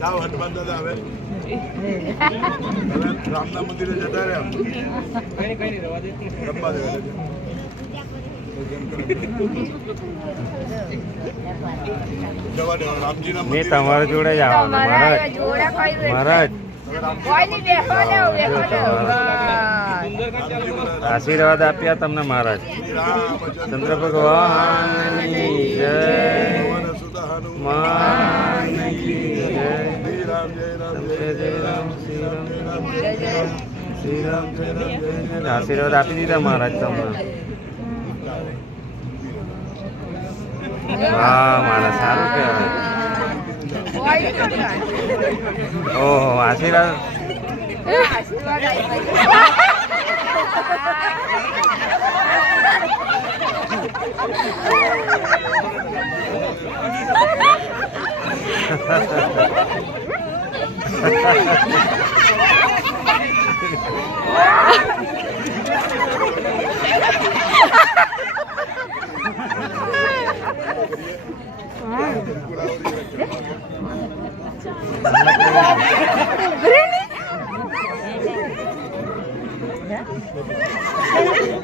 જાઓ હનુમાન દાદા હવે રામના મંદિરે જતા રહ્યા રમવા દેવા મેં તમારા જોડે જ આવવાનું મહારાજ આશીર્વાદ આપ્યા તમને મહારાજ ચંદ્ર ભગવાનની જય હનુમાનની જય શ્રી રામ આશીર્વાદ આપી દીધા મહારાજ તમને વાહ મારા સારું કહેવાય ઓહો આશીર્વાદ